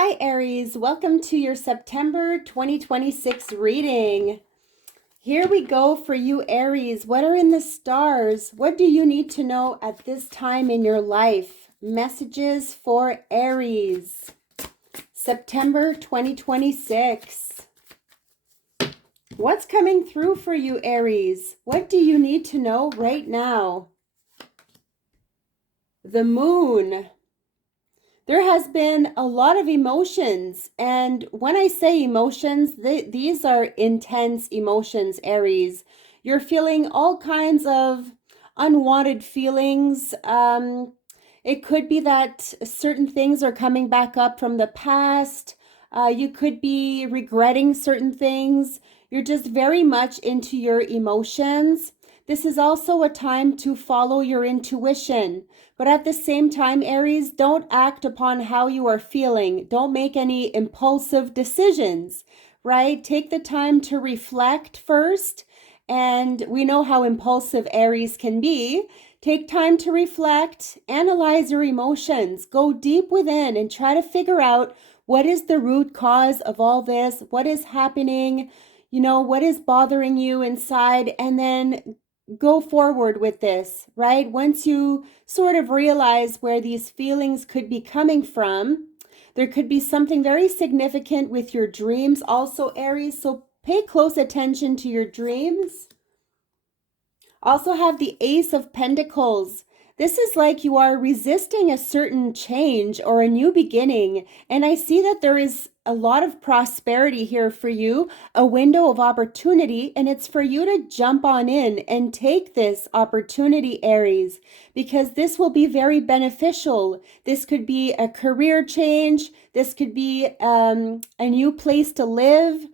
Hi, Aries. Welcome to your September 2026 reading. Here we go for you, Aries. What are in the stars? What do you need to know at this time in your life? Messages for Aries. September 2026. What's coming through for you, Aries? What do you need to know right now? The moon. There has been a lot of emotions. And when I say emotions, these are intense emotions, Aries. You're feeling all kinds of unwanted feelings. It could be that certain things are coming back up from the past. You could be regretting certain things. You're just very much into your emotions. This is also a time to follow your intuition. But at the same time, Aries, don't act upon how you are feeling. Don't make any impulsive decisions, right? Take the time to reflect first. And we know how impulsive Aries can be. Take time to reflect, analyze your emotions, go deep within and try to figure out what is the root cause of all this, what is happening, what is bothering you inside, and then go forward with this, right? Once you sort of realize where these feelings could be coming from, there could be something very significant with your dreams also, Aries. So pay close attention to your dreams. Also have the Ace of Pentacles. This is like you are resisting a certain change or a new beginning. And I see that there is a lot of prosperity here for you, a window of opportunity, and it's for you to jump on in and take this opportunity, Aries, because this will be very beneficial. This could be a career change. This could be a new place to live.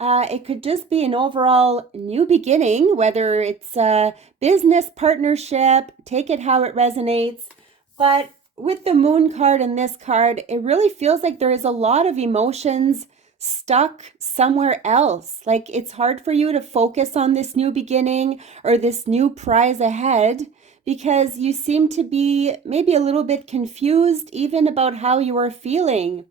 It could just be an overall new beginning, whether it's a business partnership, take it how it resonates. But with the moon card and this card, it really feels like there is a lot of emotions stuck somewhere else. Like it's hard for you to focus on this new beginning or this new prize ahead because you seem to be maybe a little bit confused even about how you are feeling.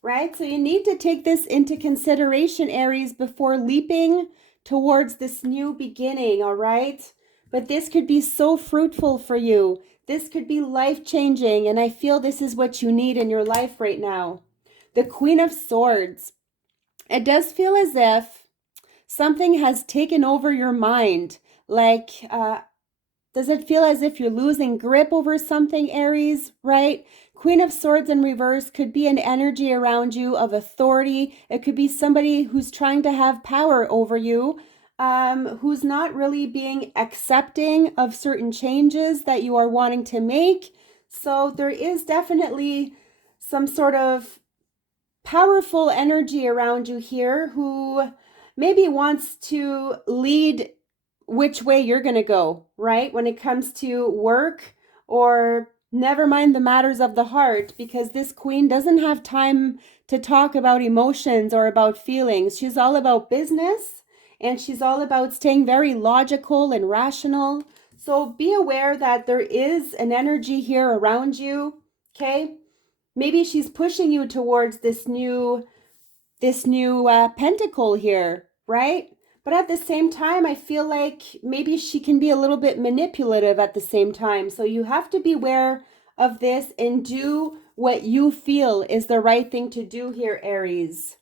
Right? So you need to take this into consideration, Aries, before leaping towards this new beginning, all right? But this could be so fruitful for you. This could be life-changing, and I feel this is what you need in your life right now. The Queen of Swords. It does feel as if something has taken over your mind. Like, does it feel as if you're losing grip over something, Aries, right? Queen of Swords in reverse could be an energy around you of authority. It could be somebody who's trying to have power over you, who's not really being accepting of certain changes that you are wanting to make. So there is definitely some sort of powerful energy around you here who maybe wants to lead which way you're going to go, right? When it comes to work or never mind the matters of the heart, because this queen doesn't have time to talk about emotions or about feelings. She's all about business and she's all about staying very logical and rational. So be aware that there is an energy here around you, okay? Maybe she's pushing you towards this new pentacle here, right? But at the same time, I feel like maybe she can be a little bit manipulative at the same time. So you have to be aware of this and do what you feel is the right thing to do here, Aries.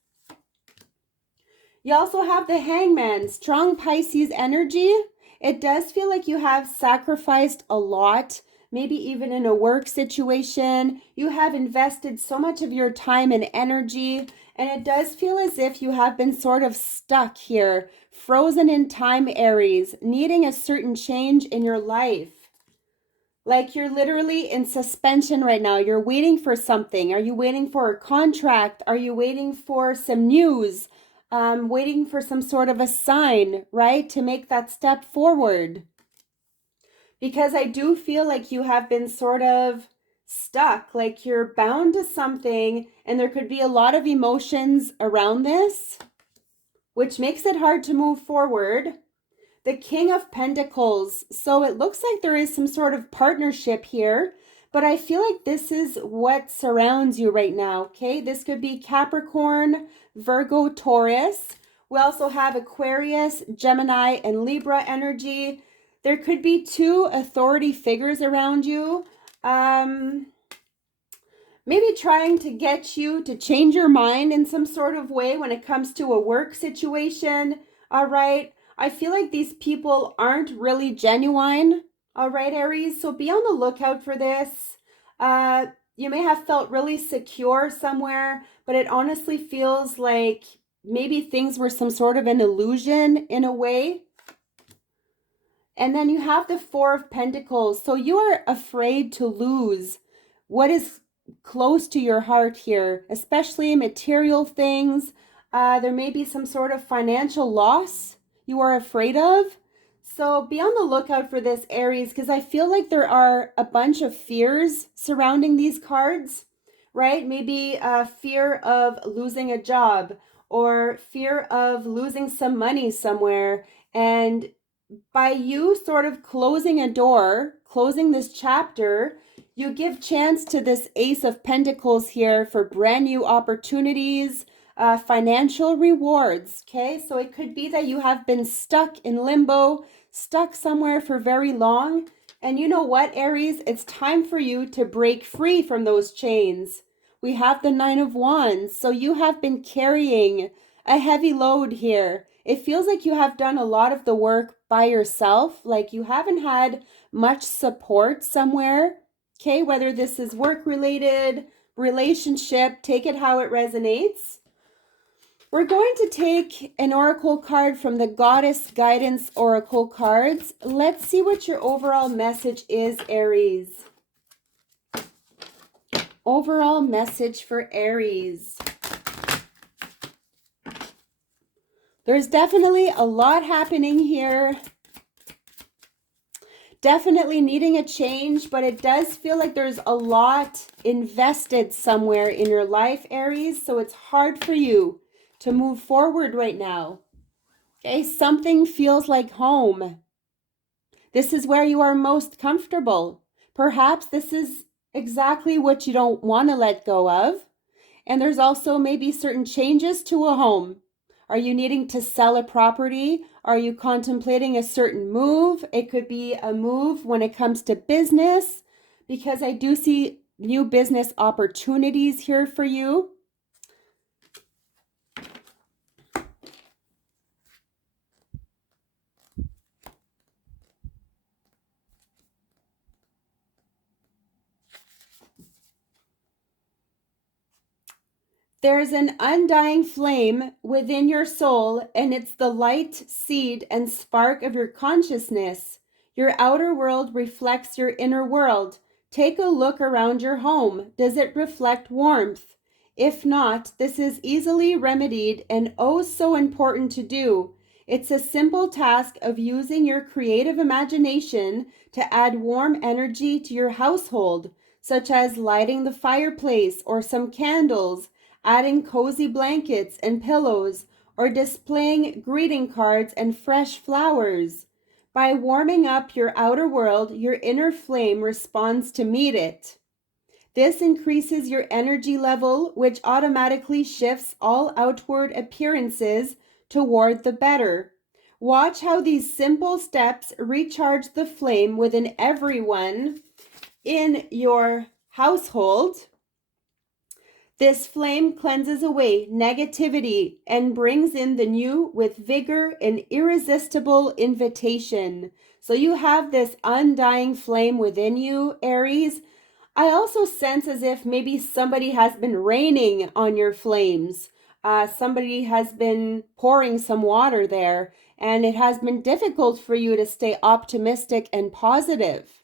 You also have the Hangman, strong Pisces energy. It does feel like you have sacrificed a lot, maybe even in a work situation. You have invested so much of your time and energy, and it does feel as if you have been sort of stuck here, frozen in time, Aries, needing a certain change in your life. Like you're literally in suspension right now. You're waiting for something. Are you waiting for a contract? Are you waiting for some news? Waiting for some sort of a sign, right? To make that step forward. Because I do feel like you have been sort of stuck, like you're bound to something, and there could be a lot of emotions around this, which makes it hard to move forward. The King of Pentacles. So it looks like there is some sort of partnership here, But I feel like this is what surrounds you right now, okay? This could be Capricorn, Virgo, Taurus. We also have Aquarius, Gemini, and Libra energy. There could be two authority figures around you. Maybe trying to get you to change your mind in some sort of way when it comes to a work situation. All right. I feel like these people aren't really genuine. All right, Aries. So be on the lookout for this. You may have felt really secure somewhere, but it honestly feels like maybe things were some sort of an illusion in a way. And then you have the Four of Pentacles. So you are afraid to lose what is close to your heart here, especially material things. There may be some sort of financial loss you are afraid of. So be on the lookout for this, Aries, because I feel like there are a bunch of fears surrounding these cards, right? Maybe fear of losing a job or fear of losing some money somewhere. And by you sort of closing a door, closing this chapter, you give chance to this Ace of Pentacles here for brand new opportunities, financial rewards. Okay, so it could be that you have been stuck in limbo, stuck somewhere for very long. And you know what, Aries? It's time for you to break free from those chains. We have the Nine of Wands. So you have been carrying a heavy load here. It feels like you have done a lot of the work by yourself, like you haven't had much support somewhere. Okay, whether this is work related, relationship, take it how it resonates. We're going to take an oracle card from the Goddess Guidance Oracle cards. Let's see what your overall message is, Aries. Overall message for Aries. There's definitely a lot happening here. Definitely needing a change, but it does feel like there's a lot invested somewhere in your life, Aries. So it's hard for you to move forward right now. Okay, something feels like home. This is where you are most comfortable. Perhaps this is exactly what you don't want to let go of. And there's also maybe certain changes to a home. Are you needing to sell a property? Are you contemplating a certain move? It could be a move when it comes to business, because I do see new business opportunities here for you. There's an undying flame within your soul, and it's the light, seed, and spark of your consciousness. Your outer world reflects your inner world. Take a look around your home. Does it reflect warmth? If not, this is easily remedied and oh so important to do. It's a simple task of using your creative imagination to add warm energy to your household, such as lighting the fireplace or some candles, adding cozy blankets and pillows, or displaying greeting cards and fresh flowers. By warming up your outer world, your inner flame responds to meet it. This increases your energy level, which automatically shifts all outward appearances toward the better. Watch how these simple steps recharge the flame within everyone in your household. This flame cleanses away negativity and brings in the new with vigor and irresistible invitation. So you have this undying flame within you, Aries. I also sense as if maybe somebody has been raining on your flames. Somebody has been pouring some water there, and it has been difficult for you to stay optimistic and positive.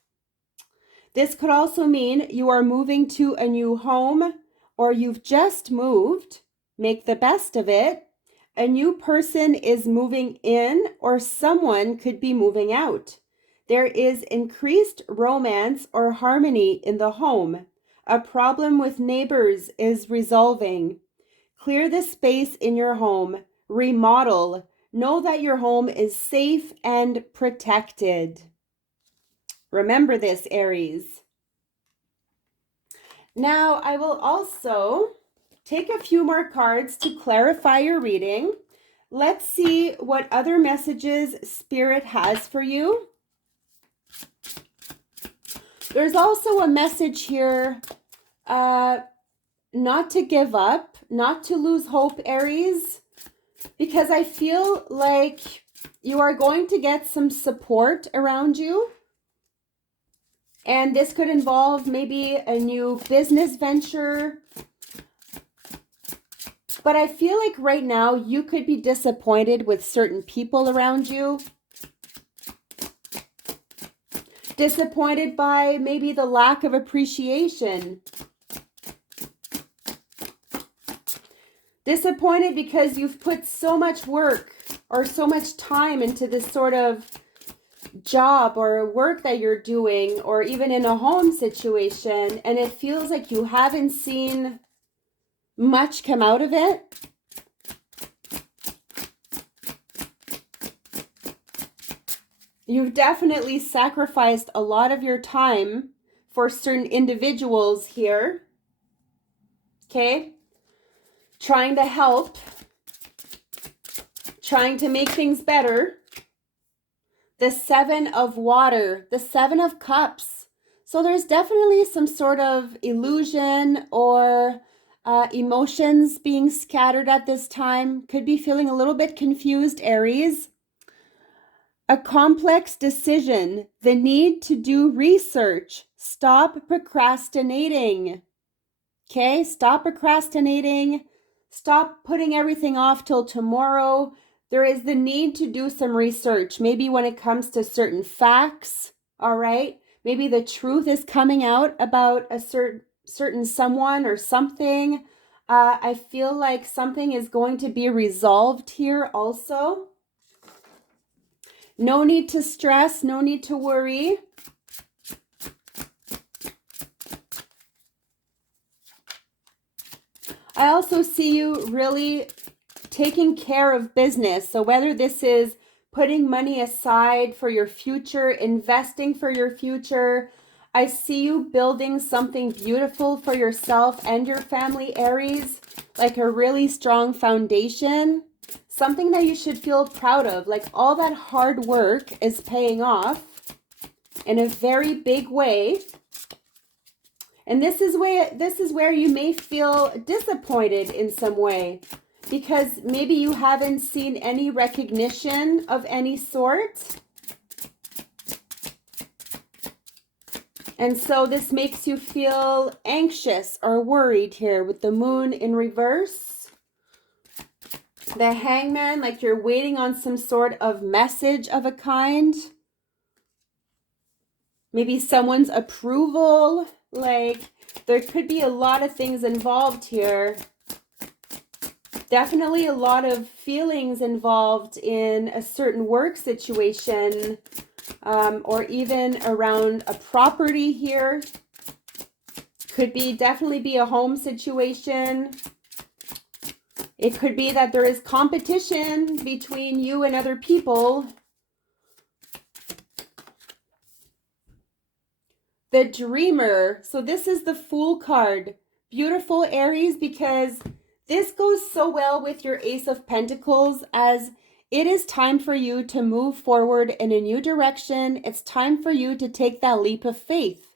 This could also mean you are moving to a new home, or you've just moved. Make the best of it. A new person is moving in, or someone could be moving out. There is increased romance or harmony in the home. A problem with neighbors is resolving. Clear the space in your home. Remodel. Know that your home is safe and protected. Remember this, Aries. Now, I will also take a few more cards to clarify your reading. Let's see what other messages Spirit has for you. There's also a message here, not to give up, not to lose hope, Aries, because I feel like you are going to get some support around you. And this could involve maybe a new business venture. But I feel like right now you could be disappointed with certain people around you. Disappointed by maybe the lack of appreciation. Disappointed because you've put so much work or so much time into this sort of job or work that you're doing, or even in a home situation, and it feels like you haven't seen much come out of it. You've definitely sacrificed a lot of your time for certain individuals here. Okay? Trying to help, trying to make things better. The 7 of water, the 7 of cups. So there's definitely some sort of illusion or emotions being scattered at this time. Could be feeling a little bit confused, Aries. A complex decision, the need to do research. Stop procrastinating. Okay, stop procrastinating. Stop putting everything off till tomorrow. There is the need to do some research, maybe when it comes to certain facts, all right? Maybe the truth is coming out about a certain someone or something. I feel like something is going to be resolved here also. No need to stress, no need to worry. I also see you really taking care of business. So whether this is putting money aside for your future, investing for your future, I see you building something beautiful for yourself and your family, Aries, like a really strong foundation, something that you should feel proud of. Like all that hard work is paying off in a very big way. And this is where you may feel disappointed in some way, because maybe you haven't seen any recognition of any sort. And so this makes you feel anxious or worried here with the moon in reverse. The hangman, like you're waiting on some sort of message of a kind. Maybe someone's approval. Like there could be a lot of things involved here. Definitely a lot of feelings involved in a certain work situation, or even around a property here. Could be definitely be a home situation. It could be that there is competition between you and other people. The Dreamer. So this is the Fool card. Beautiful, Aries, because this goes so well with your Ace of Pentacles, as it is time for you to move forward in a new direction. It's time for you to take that leap of faith.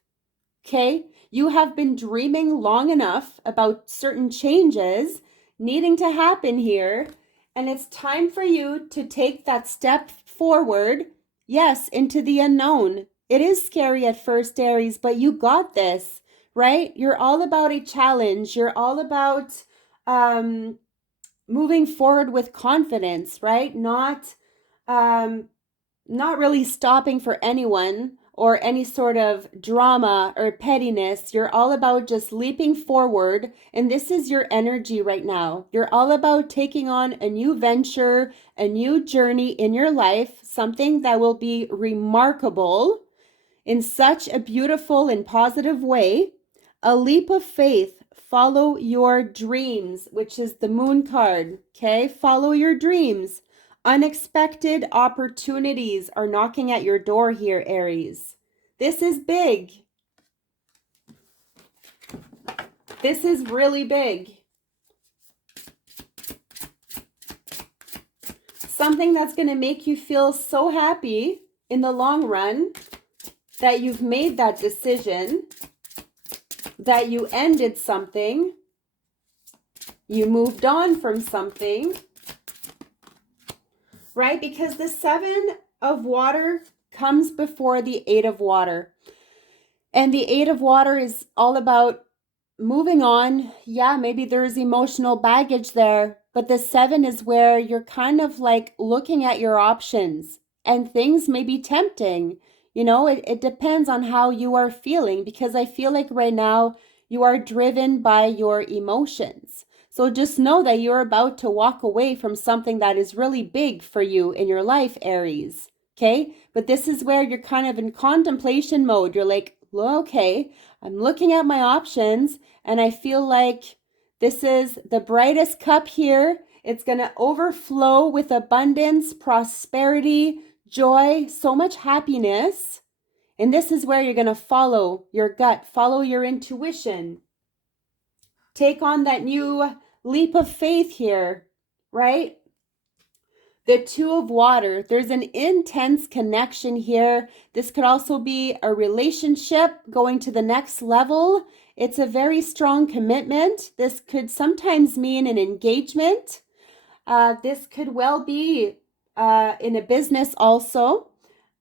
Okay? You have been dreaming long enough about certain changes needing to happen here, and it's time for you to take that step forward, yes, into the unknown. It is scary at first, Aries, but you got this, right? You're all about a challenge. You're all about moving forward with confidence, right? Not really stopping for anyone or any sort of drama or pettiness. You're all about just leaping forward, and this is your energy right now. You're all about taking on a new venture, a new journey in your life, something that will be remarkable in such a beautiful and positive way. A leap of faith. Follow your dreams, which is the Moon card. Okay, follow your dreams. Unexpected opportunities are knocking at your door here, Aries. This is big. This is really big. Something that's going to make you feel so happy in the long run that you've made that decision, that you ended something, you moved on from something, right? Because the 7 of water comes before the 8 of water. And the 8 of water is all about moving on. Yeah, maybe there's emotional baggage there, but the 7 is where you're kind of like looking at your options and things may be tempting. You know, it depends on how you are feeling, because I feel like right now you are driven by your emotions. So just know that you're about to walk away from something that is really big for you in your life, Aries. Okay? But this is where you're kind of in contemplation mode. You're like, okay, I'm looking at my options and I feel like this is the brightest cup here. It's going to overflow with abundance, prosperity, joy, so much happiness. And this is where you're going to follow your gut, follow your intuition. Take on that new leap of faith here, right? The 2 of water, there's an intense connection here. This could also be a relationship going to the next level. It's a very strong commitment. This could sometimes mean an engagement. This could well be in a business also,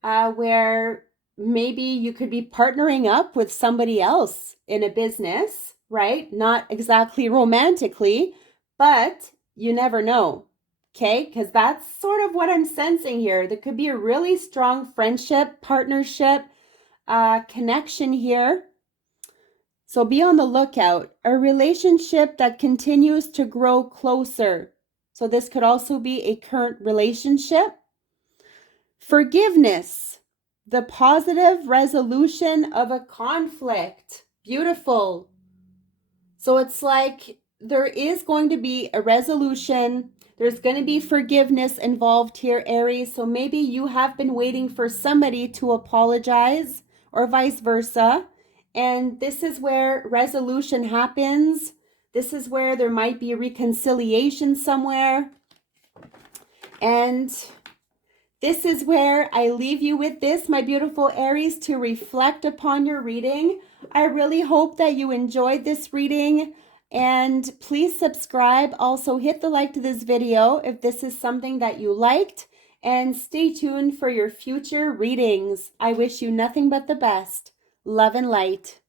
where maybe you could be partnering up with somebody else in a business, right? Not exactly romantically, but you never know. Okay, because that's sort of what I'm sensing here. There could be a really strong friendship, partnership, connection here. So be on the lookout. A relationship that continues to grow closer. So this could also be a current relationship. Forgiveness, the positive resolution of a conflict. Beautiful. So it's like there is going to be a resolution. There's going to be forgiveness involved here, Aries. So maybe you have been waiting for somebody to apologize or vice versa. And this is where resolution happens. This is where there might be reconciliation somewhere. And this is where I leave you with this, my beautiful Aries, to reflect upon your reading. I really hope that you enjoyed this reading, and please subscribe. Also hit the like to this video if this is something that you liked, and stay tuned for your future readings. I wish you nothing but the best. Love and light.